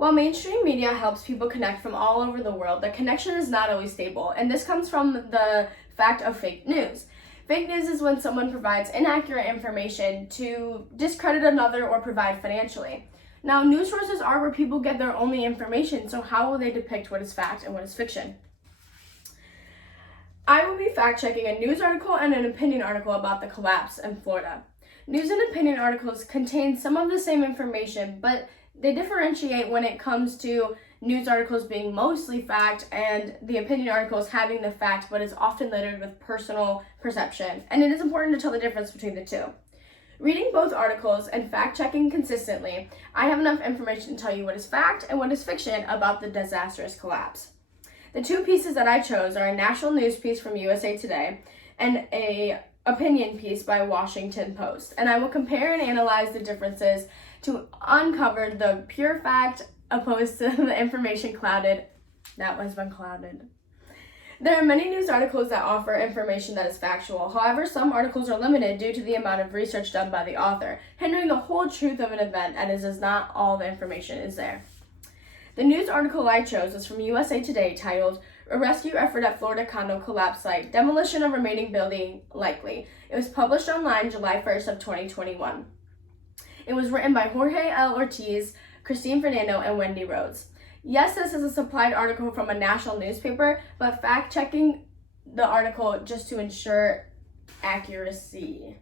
While mainstream media helps people connect from all over the world, the connection is not always stable, and this comes from the fact of fake news. Fake news is when someone provides inaccurate information to discredit another or provide financially. Now, news sources are where people get their only information, so how will they depict what is fact and what is fiction? I will be fact-checking a news article and an opinion article about the collapse in Florida. News and opinion articles contain some of the same information, but they differentiate when it comes to news articles being mostly fact and the opinion articles having the fact but is often littered with personal perception, and it is important to tell the difference between the two. Reading both articles and fact-checking consistently, I have enough information to tell you what is fact and what is fiction about the disastrous collapse. The two pieces that I chose are a national news piece from USA Today and an opinion piece by Washington Post, and I will compare and analyze the differences to uncover the pure fact opposed to the information clouded. That one's been clouded. There are many news articles that offer information that is factual. However, some articles are limited due to the amount of research done by the author, hindering the whole truth of an event, and it is not all the information is there. The news article I chose is from USA Today titled, "A Rescue Effort at Florida Condo Collapse Site, Demolition of Remaining Building Likely." It was published online July 1st of 2021. It was written by Jorge L. Ortiz, Christine Fernando, and Wendy Rhodes. Yes, this is a supplied article from a national newspaper, but fact-checking the article just to ensure accuracy.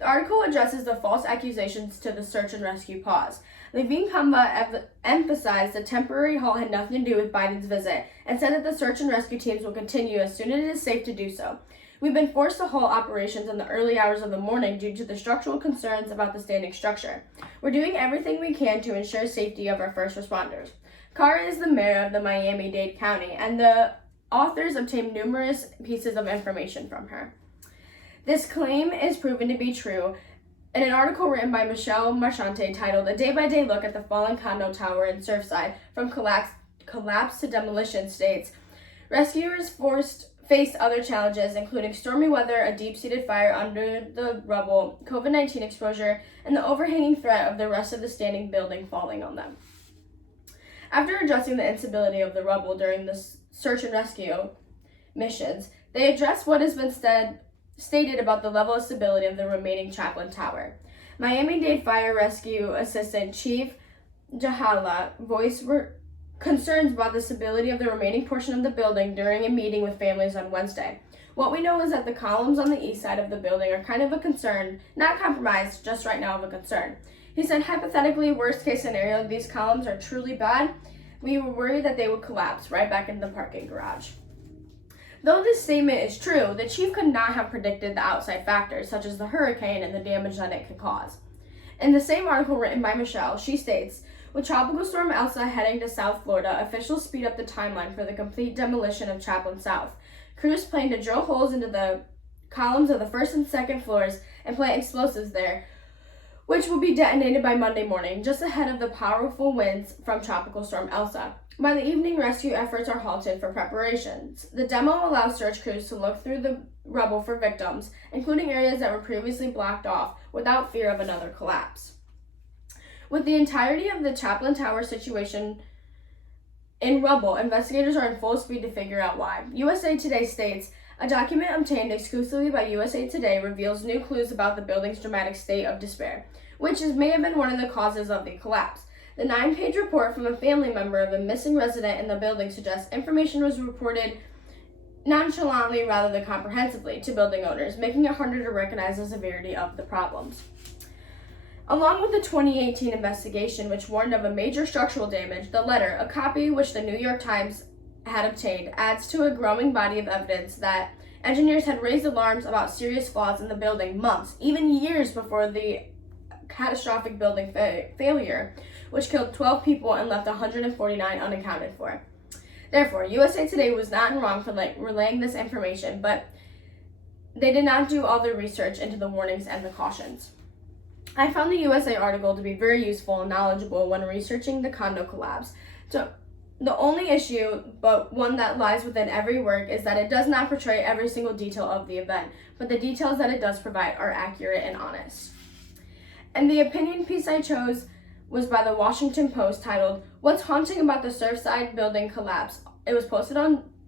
The article addresses the false accusations to the search and rescue pause. Levine Kamba emphasized the temporary halt had nothing to do with Biden's visit and said that the search and rescue teams will continue as soon as it is safe to do so. We've been forced to halt operations in the early hours of the morning due to the structural concerns about the standing structure. We're doing everything we can to ensure safety of our first responders. Carr is the mayor of the Miami-Dade County, and the authors obtained numerous pieces of information from her. This claim is proven to be true in an article written by Michelle Marchante titled "A Day-by-Day Look at the Fallen Condo Tower in Surfside from Collapse to Demolition" states, rescuers faced other challenges, including stormy weather, a deep-seated fire under the rubble, COVID-19 exposure, and the overhanging threat of the rest of the standing building falling on them. After addressing the instability of the rubble during the search and rescue missions, they addressed what has been stated about the level of stability of the remaining Chaplin Tower. Miami-Dade Fire Rescue Assistant Chief Jahala voiced concerns about the stability of the remaining portion of the building during a meeting with families on Wednesday. What we know is that the columns on the east side of the building are kind of a concern, not compromised, just right now of a concern. He said, hypothetically, worst case scenario, these columns are truly bad. We were worried that they would collapse right back into the parking garage. Though this statement is true, the chief could not have predicted the outside factors, such as the hurricane and the damage that it could cause. In the same article written by Michelle, she states, with Tropical Storm Elsa heading to South Florida, officials speed up the timeline for the complete demolition of Chaplin South. Crews plan to drill holes into the columns of the first and second floors and plant explosives there, which will be detonated by Monday morning, just ahead of the powerful winds from Tropical Storm Elsa. By the evening, rescue efforts are halted for preparations. The demo allows search crews to look through the rubble for victims, including areas that were previously blocked off, without fear of another collapse. With the entirety of the Chaplin Tower situation in rubble, investigators are in full speed to figure out why. USA Today states, a document obtained exclusively by USA Today reveals new clues about the building's dramatic state of despair, which may have been one of the causes of the collapse. The 9-page report from a family member of a missing resident in the building suggests information was reported nonchalantly rather than comprehensively to building owners, making it harder to recognize the severity of the problems. Along with the 2018 investigation, which warned of a major structural damage, the letter, a copy which the New York Times had obtained, adds to a growing body of evidence that engineers had raised alarms about serious flaws in the building months, even years before the catastrophic building failure, which killed 12 people and left 149 unaccounted for. Therefore, USA Today was not in wrong for relaying this information, but they did not do all the research into the warnings and the cautions. I found the USA article to be very useful and knowledgeable when researching the condo collapse. So, the only issue, but one that lies within every work, is that it does not portray every single detail of the event, but the details that it does provide are accurate and honest. And the opinion piece I chose was by the Washington Post titled, "What's Haunting About the Surfside Building Collapse?" It was posted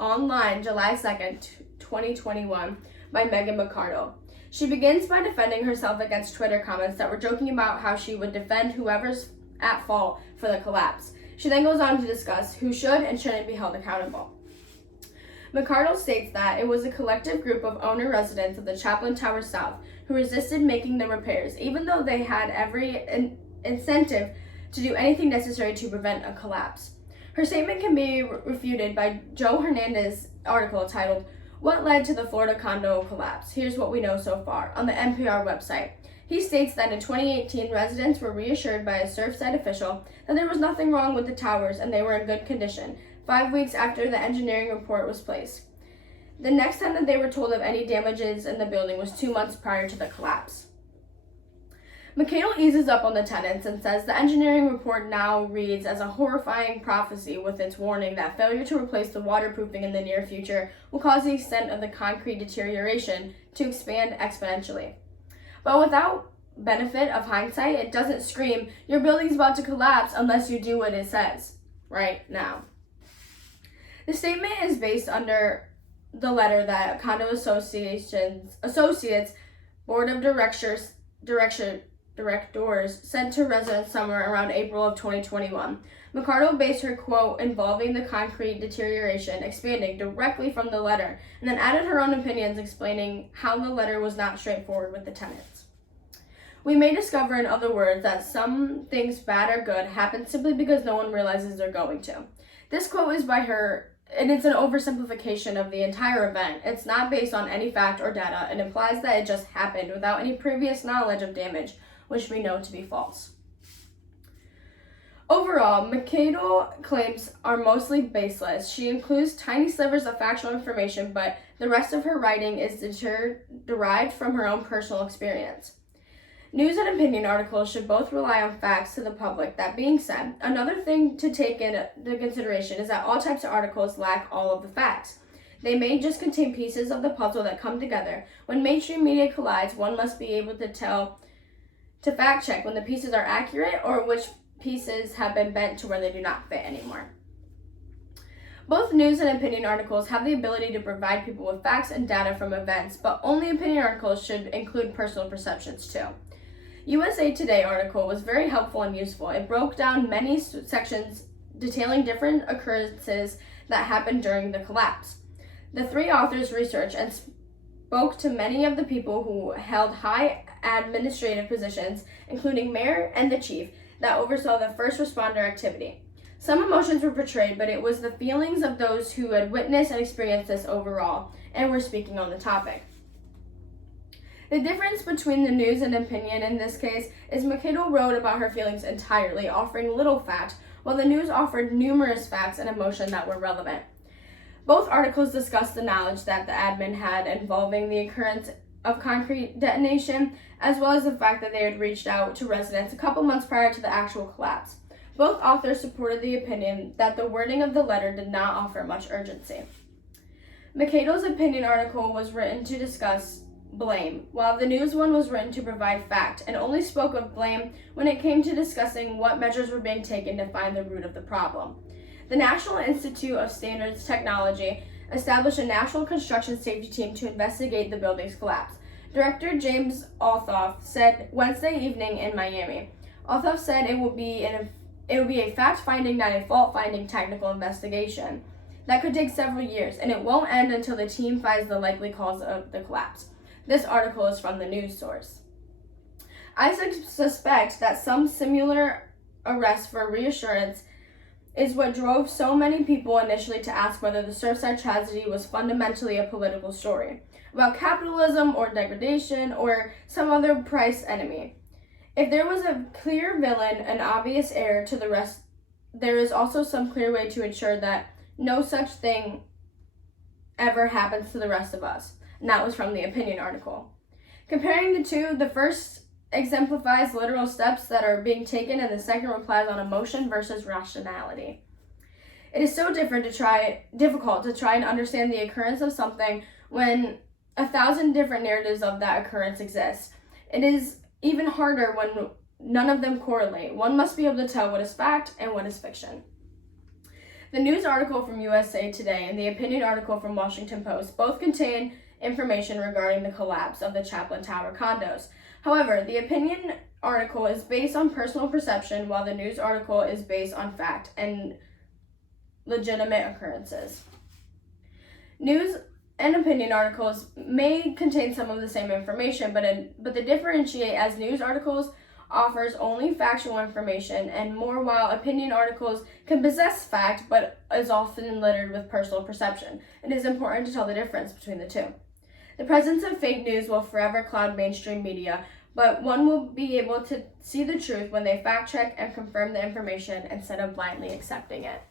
online July 2nd, 2021 by Megan McArdle. She begins by defending herself against Twitter comments that were joking about how she would defend whoever's at fault for the collapse. She then goes on to discuss who should and shouldn't be held accountable. McArdle states that it was a collective group of owner-residents of the Chaplin Tower South who resisted making the repairs, even though they had every incentive to do anything necessary to prevent a collapse. Her statement can be refuted by Joe Hernandez's article titled, "What Led to the Florida Condo Collapse? Here's What We Know So Far," on the NPR website. He states that in 2018, residents were reassured by a Surfside official that there was nothing wrong with the towers and they were in good condition, 5 weeks after the engineering report was placed. The next time that they were told of any damages in the building was 2 months prior to the collapse. McArdle eases up on the tenants and says the engineering report now reads as a horrifying prophecy with its warning that failure to replace the waterproofing in the near future will cause the extent of the concrete deterioration to expand exponentially. But without benefit of hindsight, it doesn't scream, "Your building's about to collapse," unless you do what it says right now. The statement is based under the letter that Condo Associates Board of Directors sent to residents somewhere around April of 2021. McArdle based her quote involving the concrete deterioration expanding directly from the letter, and then added her own opinions explaining how the letter was not straightforward with the tenants. "We may discover, in other words, that some things bad or good happen simply because no one realizes they're going to." This quote is by her, and it's an oversimplification of the entire event. It's not based on any fact or data and implies that it just happened without any previous knowledge of damage, which we know to be false. Overall, McArdle claims are mostly baseless. She includes tiny slivers of factual information, but the rest of her writing is derived from her own personal experience. News and opinion articles should both rely on facts to the public. That being said, another thing to take into consideration is that all types of articles lack all of the facts. They may just contain pieces of the puzzle that come together. When mainstream media collides, one must be able to fact check when the pieces are accurate or which pieces have been bent to where they do not fit anymore. Both news and opinion articles have the ability to provide people with facts and data from events, but only opinion articles should include personal perceptions too. USA Today article was very helpful and useful. It broke down many sections detailing different occurrences that happened during the collapse. The three authors researched and spoke to many of the people who held high administrative positions, including mayor and the chief, that oversaw the first responder activity. Some emotions were portrayed, but it was the feelings of those who had witnessed and experienced this overall, and were speaking on the topic. The difference between the news and opinion in this case is McArdle wrote about her feelings entirely, offering little fact, while the news offered numerous facts and emotion that were relevant. Both articles discussed the knowledge that the admin had involving the occurrence of concrete detonation, as well as the fact that they had reached out to residents a couple months prior to the actual collapse. Both authors supported the opinion that the wording of the letter did not offer much urgency. McArdle's opinion article was written to discuss blame, while the news one was written to provide fact, and only spoke of blame when it came to discussing what measures were being taken to find the root of the problem. The National Institute of Standards Technology established a national construction safety team to investigate the building's collapse. Director James Althoff said Wednesday evening in Miami. Althoff said it would be a fact-finding, not a fault-finding technical investigation that could take several years, and it won't end until the team finds the likely cause of the collapse. This article is from the news source. I suspect that some similar arrest for reassurance is what drove so many people initially to ask whether the Surfside tragedy was fundamentally a political story, about capitalism or degradation or some other price enemy. If there was a clear villain, an obvious heir to the rest, there is also some clear way to ensure that no such thing ever happens to the rest of us. And that was from the opinion article. Comparing the two, the first exemplifies literal steps that are being taken, and the second relies on emotion versus rationality. It is so difficult to try and understand the occurrence of something when 1,000 different narratives of that occurrence exist. It is even harder when none of them correlate. One must be able to tell what is fact and what is fiction. The news article from USA Today and the opinion article from Washington Post both contain information regarding the collapse of the Chaplin Tower condos. However, the opinion article is based on personal perception, while the news article is based on fact and legitimate occurrences. News and opinion articles may contain some of the same information, but they differentiate, as news articles offers only factual information and more, while opinion articles can possess fact but is often littered with personal perception. It is important to tell the difference between the two. The presence of fake news will forever cloud mainstream media, but one will be able to see the truth when they fact check and confirm the information instead of blindly accepting it.